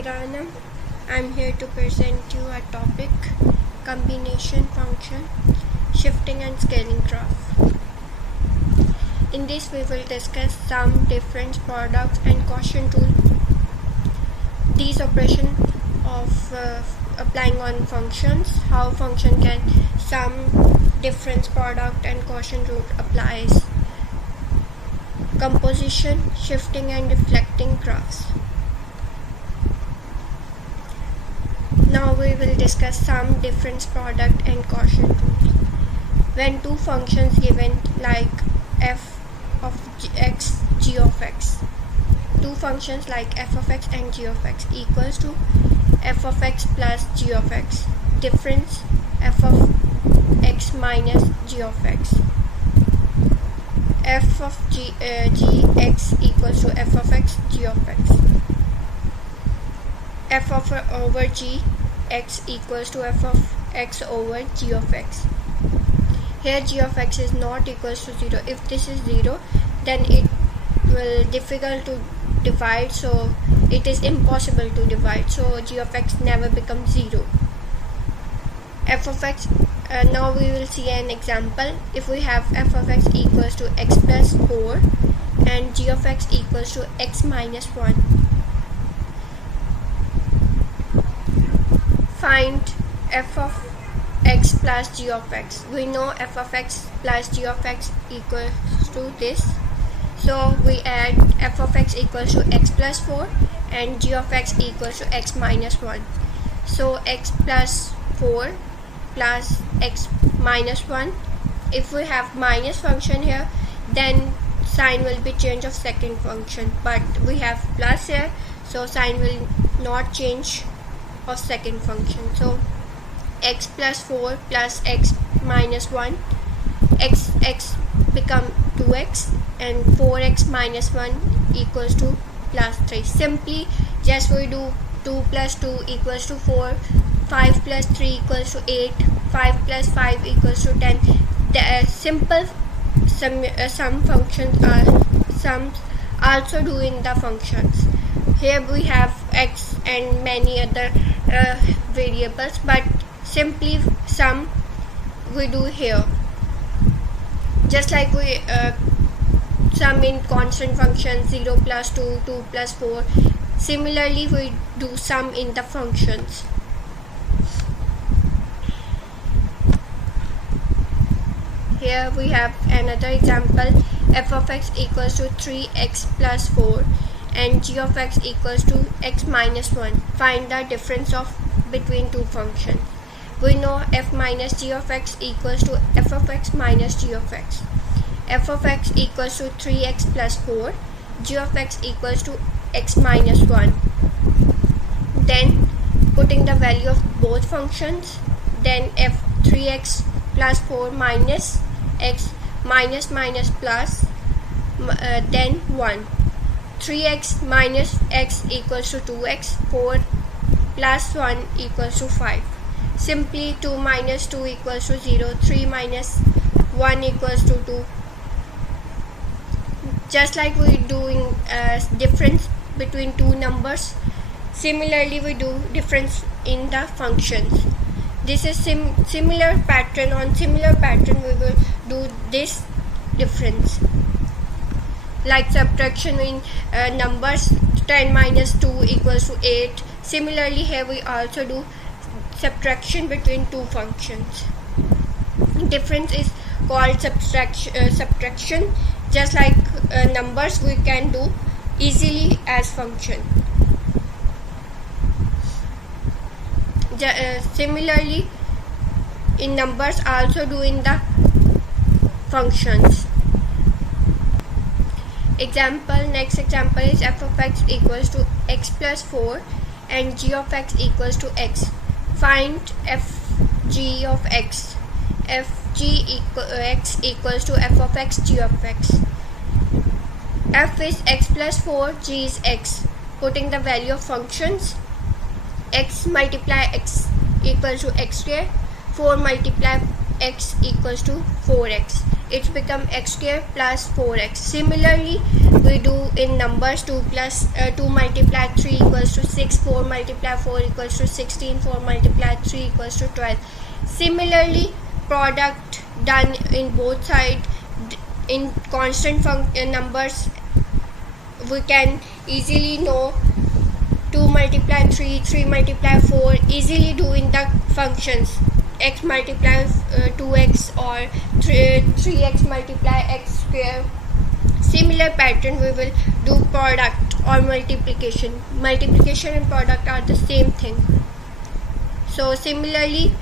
Kirana. I'm here to present you a topic, combination function, shifting and scaling graph. In this we will discuss sum, difference, products and quotient rule. These operations of applying on functions, how function can sum, difference, product and quotient rule applies. Composition, shifting and reflecting graphs. Now we will discuss sum, difference, product and quotient rule. When two functions given like f of x, g of x, two functions like f of x and g of x equals to f of x plus g of x, difference f of x minus g of x, f of gx equals to f of x, g of x, f of over g x equals to f of x over g of x. Here g of x is not equals to 0. If this is 0, then it will difficult to divide, so it is impossible to divide, so g of x never becomes 0. F of x, now we will see an example. If we have f of x equals to x plus 4 and g of x equals to x minus 1, find f of x plus g of x. We know f of x plus g of x equals to this, so we add f of x equals to x plus 4 and g of x equals to x minus 1. So x plus 4 plus x minus 1. If we have minus function here, then sign will be change of second function, but we have plus here, so sign will not change of second function. So x plus 4 plus x minus 1, x become 2x and 4x minus 1 equals to plus 3. Simply just we do 2 plus 2 equals to 4, 5 plus 3 equals to 8, 5 plus 5 equals to 10. The simple sum functions are sums also do in the functions. Here we have x and many other variables, but simply sum we do here, just like we sum in constant function 0 plus 2, 2 plus 4. Similarly we do sum in the functions. Here we have another example, f of x equals to 3x plus 4 and g of x equals to x minus 1. Find the difference of between two functions. We know f minus g of x equals to f of x minus g of x. F of x equals to 3x plus 4, g of x equals to x minus 1. Then putting the value of both functions, then f 3x plus 4 minus x minus plus, then 1. 3x minus x equals to 2x, 4 plus 1 equals to 5. Simply 2 minus 2 equals to 0, 3 minus 1 equals to 2. Just like we doing difference between two numbers, similarly we do difference in the functions. This is similar pattern. On similar pattern we will do this difference, like subtraction in numbers. 10 minus 2 equals to 8. Similarly here we also do subtraction between two functions. Difference is called subtraction. Just like numbers we can do easily as function. Similarly in numbers also do in the functions. Next example is f of x equals to x plus 4 and g of x equals to x. Find f g of x. F g x equals to f of x, g of x. F is x plus 4, g is x. Putting the value of functions, x multiply x equals to x square, 4 multiply x equals to 4x. it's become x square plus 4x. Similarly, we do in numbers 2 multiply 3 equals to 6, 4 multiply 4 equals to 16, 4 multiply 3 equals to 12. Similarly, product done in both sides in constant numbers, we can easily know 2 multiply 3, 3 multiply 4, easily do in the functions. X multiply 2x or 3x multiply x square. Similar pattern we will do product or multiplication. Multiplication and product are the same thing. So similarly,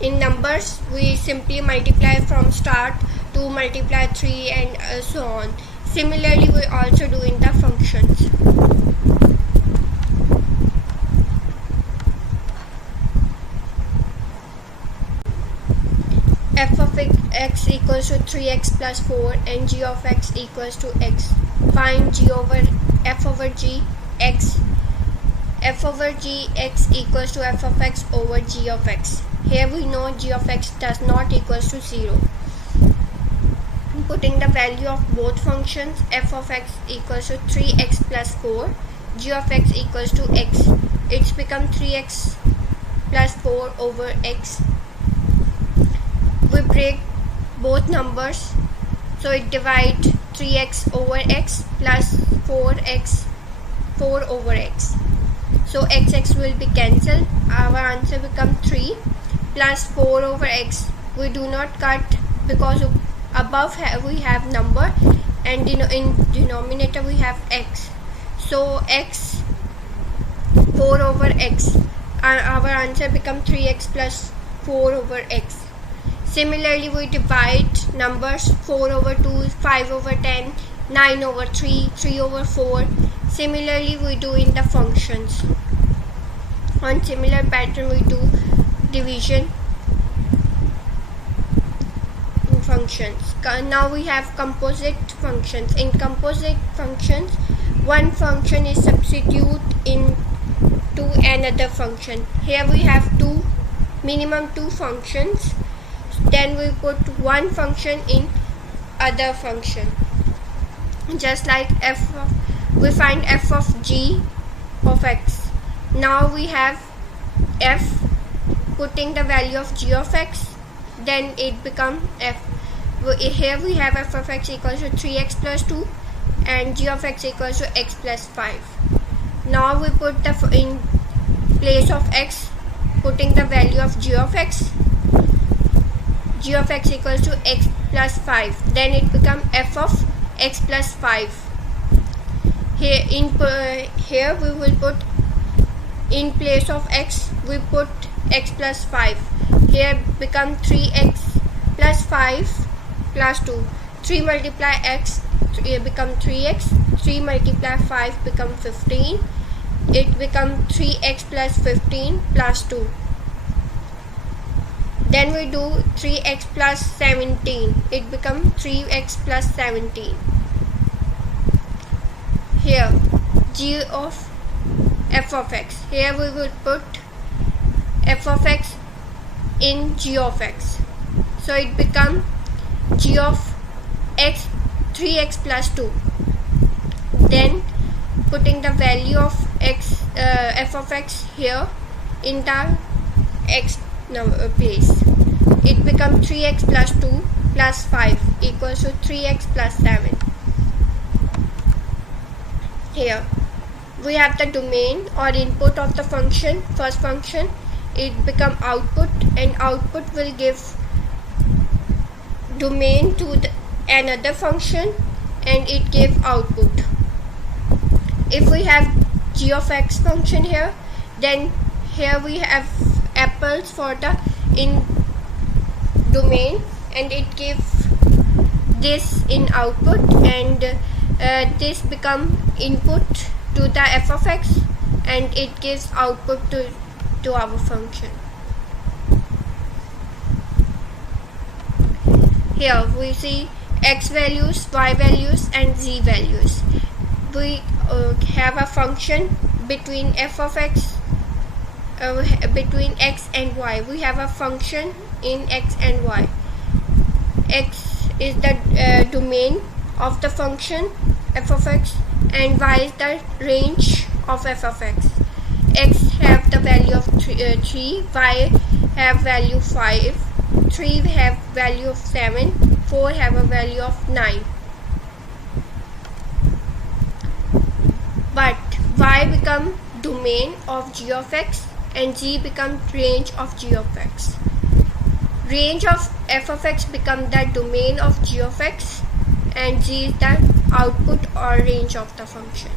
in numbers we simply multiply from start, 2 multiply 3 and so on. Similarly, we also do in the functions. F of x equals to 3x plus 4 and g of x equals to x. Find g over f over g x. F over g x equals to f of x over g of x. Here we know g of x does not equals to 0. Putting the value of both functions, f of x equals to 3x plus 4, g of x equals to x. It's become 3x plus 4 over x. We break both numbers, so it divides 3x over x plus 4x 4 over x. So x will be cancelled. Our answer become 3 plus 4 over x. We do not cut because above we have number and in denominator we have x. So x 4 over x. Our answer become 3x plus 4 over x. Similarly, we divide numbers 4 over 2, 5 over 10, 9 over 3, 3 over 4. Similarly, we do in the functions. On similar pattern, we do division in functions. Now we have composite functions. In composite functions, one function is substitute into another function. Here we have minimum two functions. Then we put one function in other function. Just like we find f of g of x. Now we have f, putting the value of g of x, then it become f. Here we have f of x equals to 3x plus 2 and g of x equals to x plus 5. Now we put in place of x, putting the value of g of x. G of x equals to x plus 5. Then it becomes f of x plus 5. Here we will put in place of x, we put x plus 5. Here become 3x plus 5 plus 2. 3 multiply x, become 3x. 3 multiply 5 become 15. It become 3x plus 15 plus 2. Then we do 3x plus 17. It becomes 3x plus 17. Here, g of f of x. Here we will put f of x in g of x. So it becomes g of x 3x plus 2. Then putting the value of x f of x here in the x place, it becomes 3x plus 2 plus 5 equals to 3x plus 7. Here we have the domain or input of the function. First function, it become output, and output will give domain to another function and it give output. If we have g of x function here, then here we have apples for the in domain and it gives this in output, and this become input to the f of x and it gives output to our function. Here we see x values, y values and z values. We have a function between f of x between x and y. We have a function in x and y. X is the domain of the function f of x, and y is the range of f of x. X have the value of 3, y have value 5, 3 have value of 7, 4 have a value of 9. But y become domain of g of x and g become range of g of x. Range of f of x become the domain of g of x and g is the output or range of the function.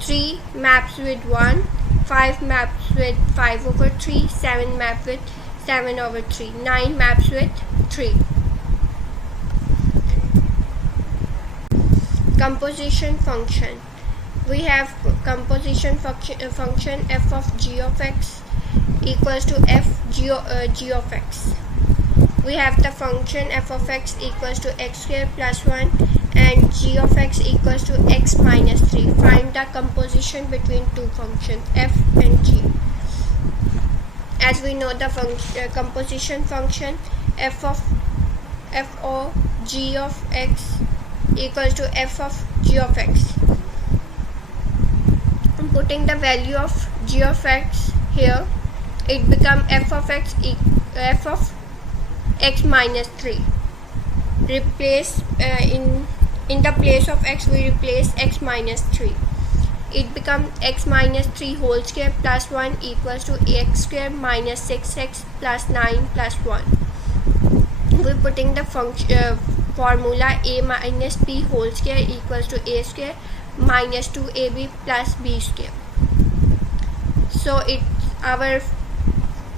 3 maps with 1, 5 maps with 5 over 3, 7 maps with 7 over 3, 9 maps with 3. Composition function. We have composition function f of g of x equals to g of x. We have the function f of x equals to x squared plus 1 and g of x equals to x minus 3. Find the composition between two functions f and g. As we know, the composition function f of g of x equals to f of g of x. Putting the value of g of x here, it becomes f of x minus 3. Replace in the place of x we replace x minus 3. It becomes x minus 3 whole square plus 1 equals to x square minus 6x plus 9 plus 1. We're putting the formula a minus b whole square equals to a square minus 2ab plus b square. So our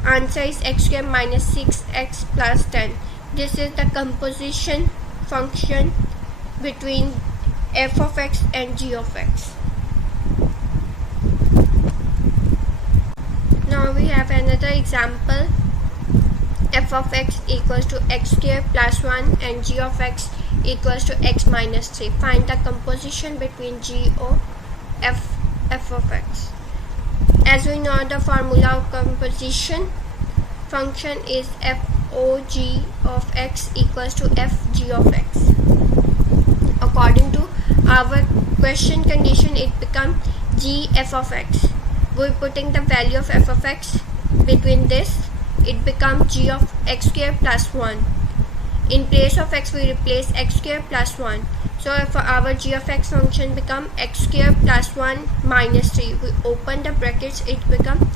answer is x square minus 6x plus 10. This is the composition function between f of x and g of x. Now we have another example. F of x equals to x square plus 1 and g of x equals to x minus 3. Find the composition between g of f of x. As we know, the formula of composition function is fog of x equals to fg of x. According to our question condition, it becomes g f of x. We're putting the value of f of x between this. It becomes g of x square plus 1. In place of x we replace x square plus 1. So if our g of x function become x square plus 1 minus 3, we open the brackets, it become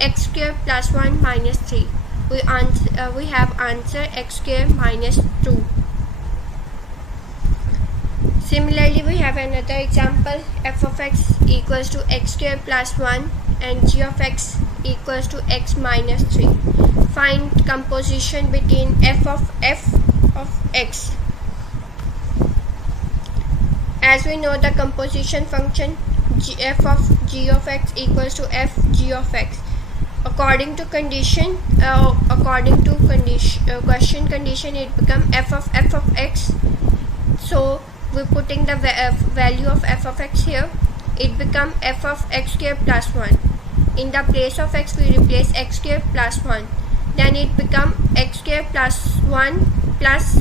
x square plus 1 minus 3. We have answer x square minus 2. Similarly, we have another example. F of x equals to x square plus 1 and g of x equals to x minus 3. Find composition between f of x. As we know, the composition function f of g of x equals to f g of x. According to question condition, it becomes f of x. So we're putting the value of f of x here. It becomes f of x square plus 1. In the place of x we replace x square plus 1. Then it becomes x square plus 1 plus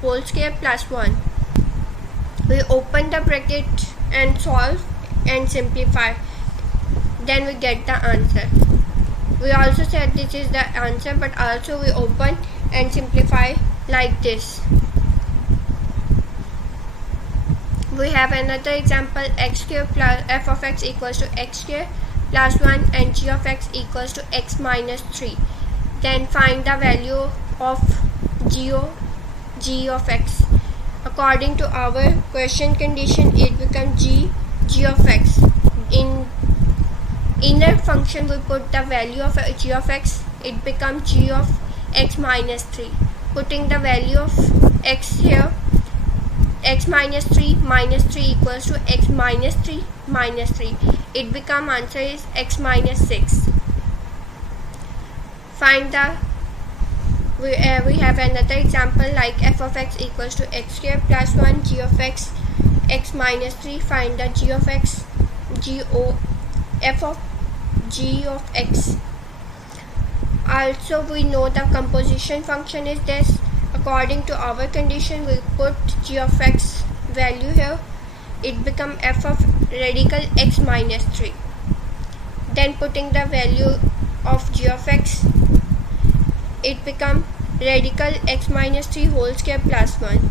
whole square plus 1. We open the bracket and solve and simplify. Then we get the answer. We also said this is the answer, but also we open and simplify like this. We have another example. X square plus f of x equals to x square plus 1 and g of x equals to x minus 3. Then find the value of g of x. According to our question condition, it becomes g of x. In inner function we put the value of g of x. It becomes g of x minus 3. Putting the value of x here, x minus 3 equals to x minus 3 minus 3. It becomes answer is x minus 6. Find the we have another example like f of x equals to x square plus 1 g of x minus 3. Find the g of x f of g of x. Also we know the composition function is this. according to our condition, we put g of x value here. It become f of radical x minus 3. Then putting the value of g of x, it become radical x minus 3 whole square plus 1.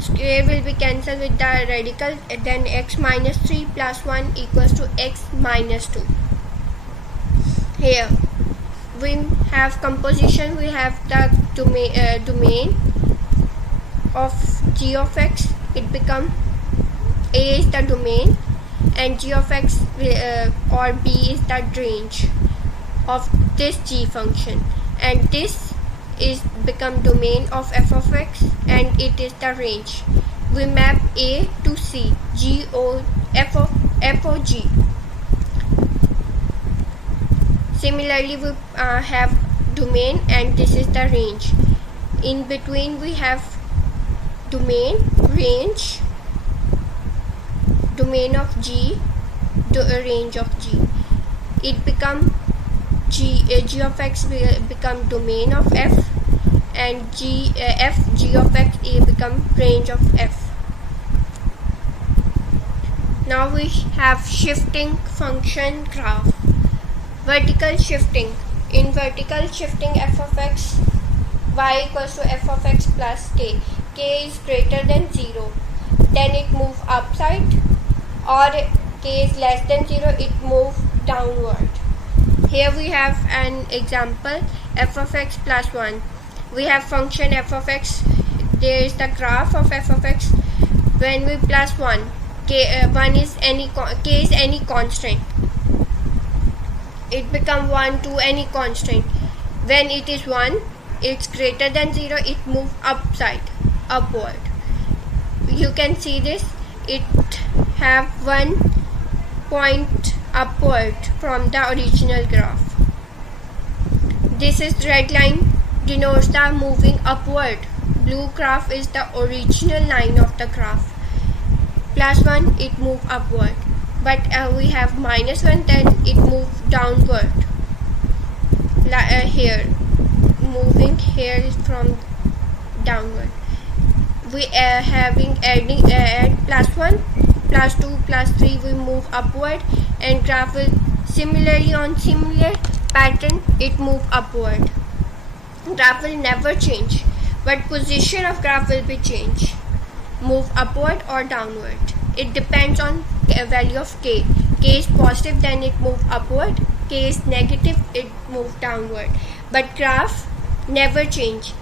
Square will be cancelled with the radical, then x minus 3 plus 1 equals to x minus 2. Here we have composition, we have the domain of g of x. It become A is the domain and g of x or b is the range of this g function, and this is become domain of f of x and it is the range. We map A to C, f of g. Similarly, we have domain and this is the range. In between we have domain, range, domain of g, range of g. It become g of x will become domain of f, and g of x become range of f. Now we have shifting function graph. Vertical shifting. In vertical shifting f of x, y equals to f of x plus k. K is greater than 0. Then it move upside, or k is less than 0, it move downward. Here we have an example, f of x plus 1. We have function f of x. There is the graph of f of x. When we plus 1, k is any constant. It become 1 to any constant. When it is 1, it's greater than 0, it move upward. You can see this. It have 1 point upward from the original graph. This is red line denotes the moving upward. Blue graph is the original line of the graph. Plus 1, it move upward. But we have minus 1, then it move downward. Here, moving here from downward. We having add plus 1, plus 2, plus 3, we move upward, and graph will similarly on similar pattern it move upward. Graph will never change, but position of graph will be changed, move upward or downward. It depends on value of k. K is positive, then it move upward. K is negative, it move downward. But graph never change.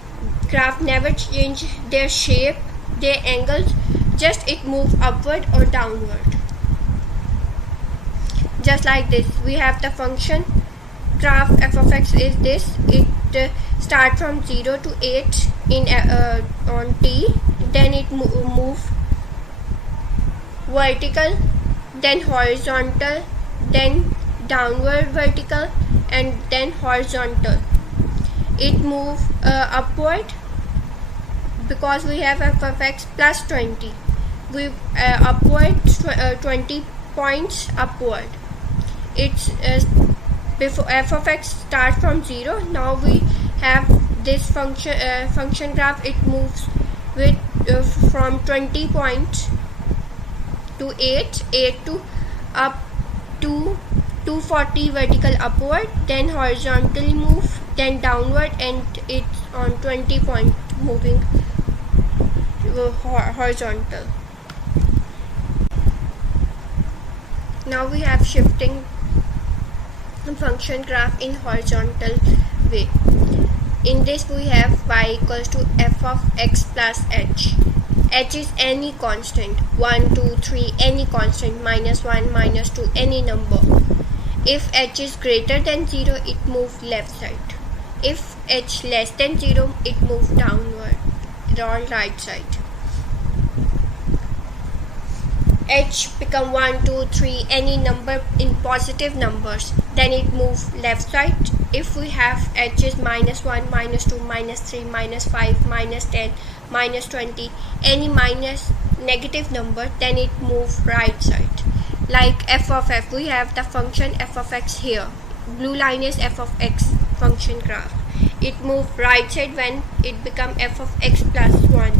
Graph never change their shape, their angles, just it move upward or downward. Just like this, we have the function graph f of x is this. It start from 0 to 8 in on t, then it move vertical, then horizontal, then downward vertical, and then horizontal. It move upward because we have f of x plus 20. We upward 20 points upward. It's before f of x start from 0. Now we have this function graph. It moves with from 20 points to 8 to up to 240 vertical upward, then horizontally move, then downward, and it's on 20 point moving horizontal. Now we have shifting function graph in horizontal way. In this we have y equals to f of x plus h. H is any constant, 1, 2, 3, any constant, minus 1, minus 2, any number. If h is greater than 0, it moves left side. If h less than 0, it moves downward or right side. H become 1, 2, 3, any number in positive numbers, then it moves left side. If we have h is minus 1, minus 2, minus 3, minus 5, minus 10, minus 20, any minus negative number, then it moves right side. Like f of f, we have the function f of x here. Blue line is f of x function graph. It move right side when it become f of x plus 1.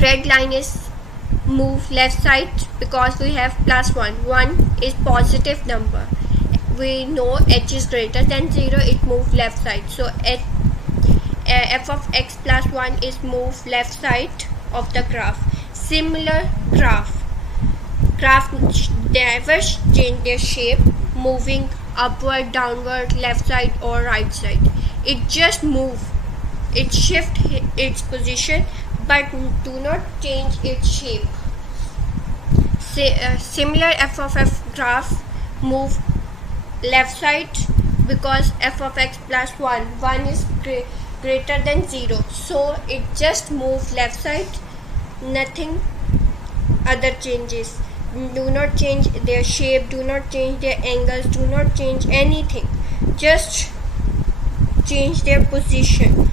Red line is move left side because we have plus 1. 1 is positive number. We know h is greater than 0, it move left side. So f of x plus 1 is move left side of the graph. Similar graph never change their shape, moving upward, downward, left side or right side. It just move, it shift its position but do not change its shape. Similar f of f graph move left side because f of x plus 1 is greater than 0, so it just move left side, nothing other changes. Do not change their shape, do not change their angles, do not change anything, just change their position.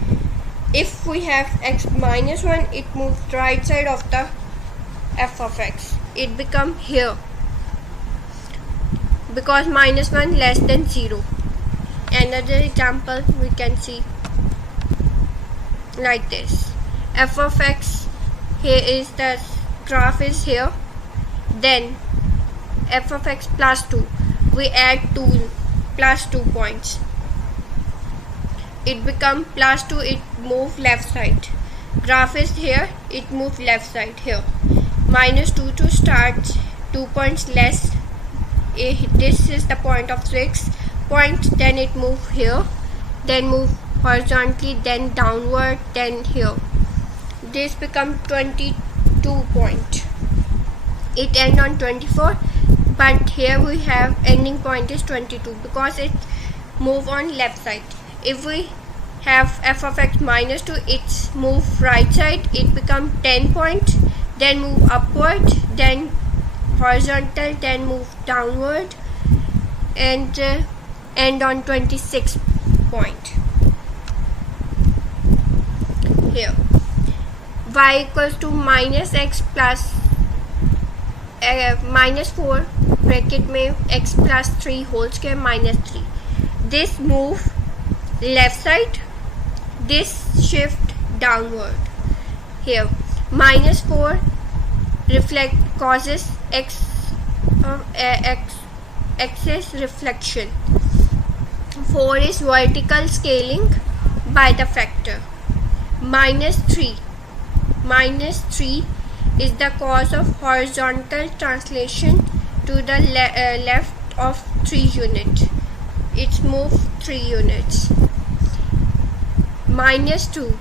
If we have x minus 1, it moves right side of the f of x. It become here because minus 1 less than 0. Another example we can see like this. F of x, here is the graph is here, then f of x plus 2, we add 2 plus 2 points, it become plus 2, it move left side. Graph is here, it move left side here. Minus 2 to start, 2 points less, this is the point of 6 points, then it move here, then move horizontally, then downward, then here. This become 22 point. It end on 24, but here we have ending point is 22 because it move on left side. If we have f of x minus 2, it's move right side, it become 10 point, then move upward, then horizontal, then move downward, and end on 26 point. Here y equals to minus x plus minus 4 bracket में x plus 3 whole square minus 3. This move left side, this shift downward. Here minus 4 causes axis reflection. 4 is vertical scaling by the factor. Minus 3 is the cause of horizontal translation to the left of 3 units. It's moved 3 units. Minus 2,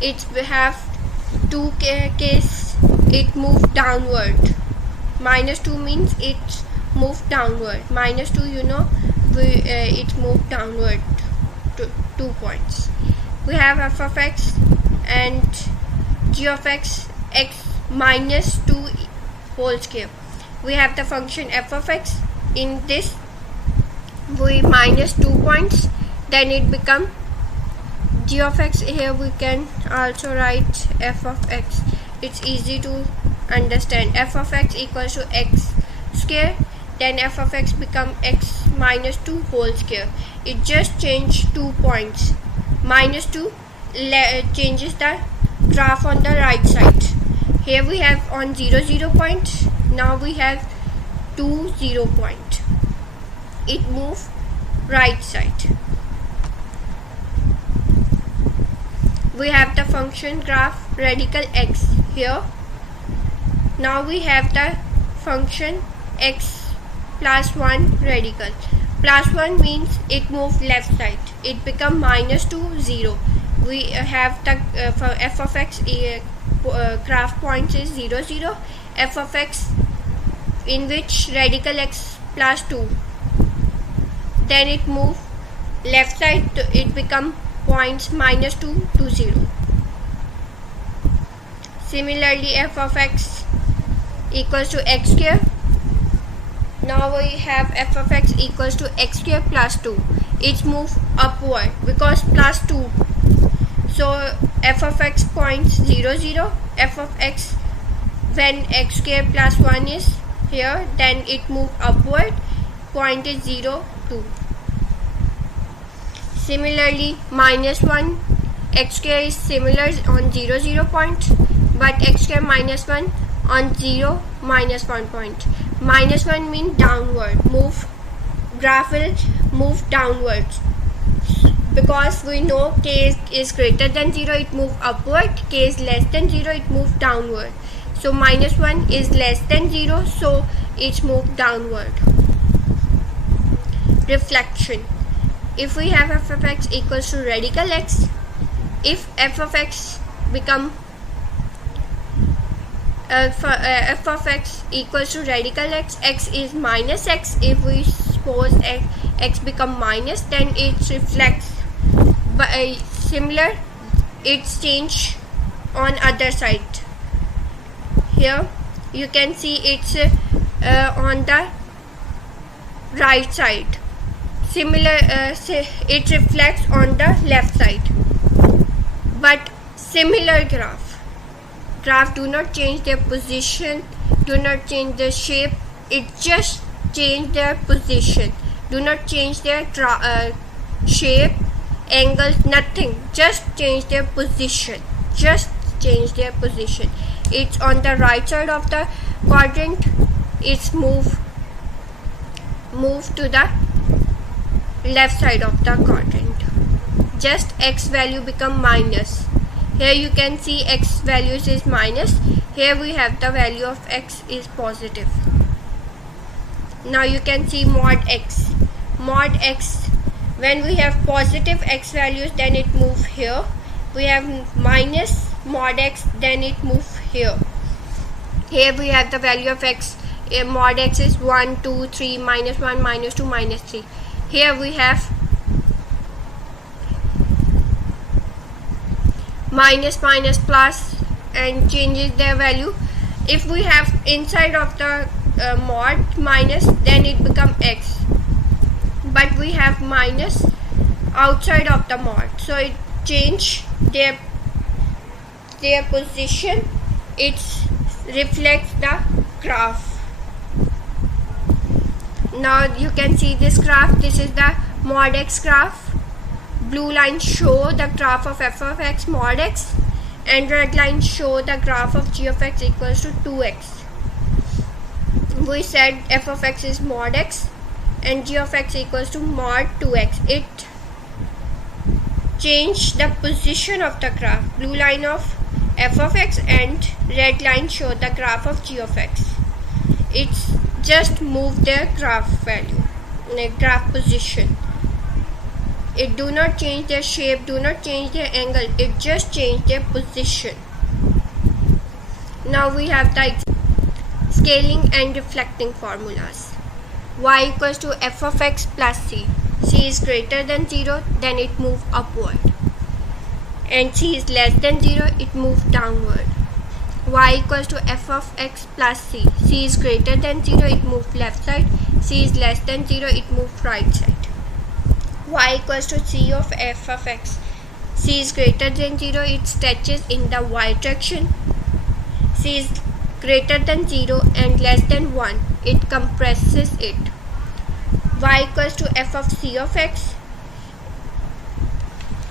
it we have 2 case, it moved downward. Minus 2 means it moved downward. Minus 2, you know, it moved downward to 2 points. We have f of x and g of x minus 2 whole square. We have the function f of x. In this we minus 2 points, then it become g of x. Here we can also write f of x. It's easy to understand. F of x equals to x square, then f of x become x minus 2 whole square. It just changed 2 points. Minus 2 changes the graph on the right side. Here we have on 0 0 point, now we have 2 0 point. It moves right side. We have the function graph radical x here. Now we have the function x plus 1 radical. Plus 1 means it moves left side. It become minus 2 0. We have the for f of x graph points is 0 0. F of x in which radical x plus 2. Then it move left side. It become points minus 2 to 0. Similarly, f of x equals to x square. Now we have f of x equals to x square plus 2. It's move upward because plus 2. So f of x points 0 0. F of x when x square plus 1 is here, then it move upward. Point is 0 2. Similarly, minus 1, x square is similar on 0, 0 point, but x square minus 1 on 0, minus 1 point. Minus 1 means downward. Graph will move downwards. Because we know k is greater than 0, it moves upward. K is less than 0, it moves downward. So minus 1 is less than 0, so it's moved downward. Reflection. If we have f of x equals to radical x, if f of x become f of x equals to radical x, x is minus x. If we suppose x become minus, then it reflects similar, it's change on other side. Here you can see it's on the right side. Similar, it reflects on the left side. But similar graph do not change their position, do not change their shape, it just change their position. Do not change their shape, angles, nothing, just change their position. It's on the right side of the quadrant, it's move to the left side of the quadrant. Just x value become minus. Here you can see x values is minus. Here we have the value of x is positive. Now you can see mod x. Mod x, when we have positive x values, then it move here. We have minus mod x, then it move here. Here we have the value of x. Mod x is 1, 2, 3, minus 1, minus 2, minus 3. Here we have minus, minus, plus, and changes their value. If we have inside of the mod minus, then it become x. But we have minus outside of the mod, so it change their position. It reflects the graph. Now you can see this graph. This is the mod x graph. Blue line show the graph of f of x mod x, and red line show the graph of g of x equals to 2x. We said f of x is mod x and g of x equals to mod 2x. It changed the position of the graph. Blue line of f of x and red line show the graph of g of x. It's just move their graph value, graph position. It do not change their shape, do not change their angle, it just change their position. Now we have the scaling and reflecting formulas. Y equals to f of x plus c. C is greater than 0, then it move upward. And c is less than 0, it move downward. Y equals to f of x plus c. C is greater than 0, it move left side. C is less than 0, it move right side. Y equals to c of f of x. C is greater than 0, it stretches in the y direction. C is greater than 0 and less than 1, it compresses it. Y equals to f of c of x.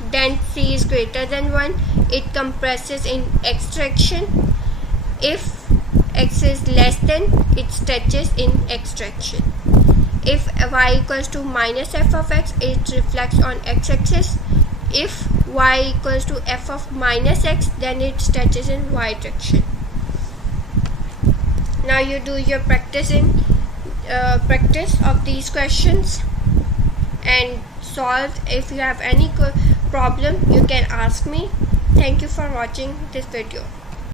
Then c is greater than 1, it compresses in x direction. If x is less than, it stretches in x direction. If y equals to minus f of x, it reflects on x-axis. If y equals to f of minus x, then it stretches in y direction. Now you do your practice of these questions and solve. If you have any problem, you can ask me. Thank you for watching this video.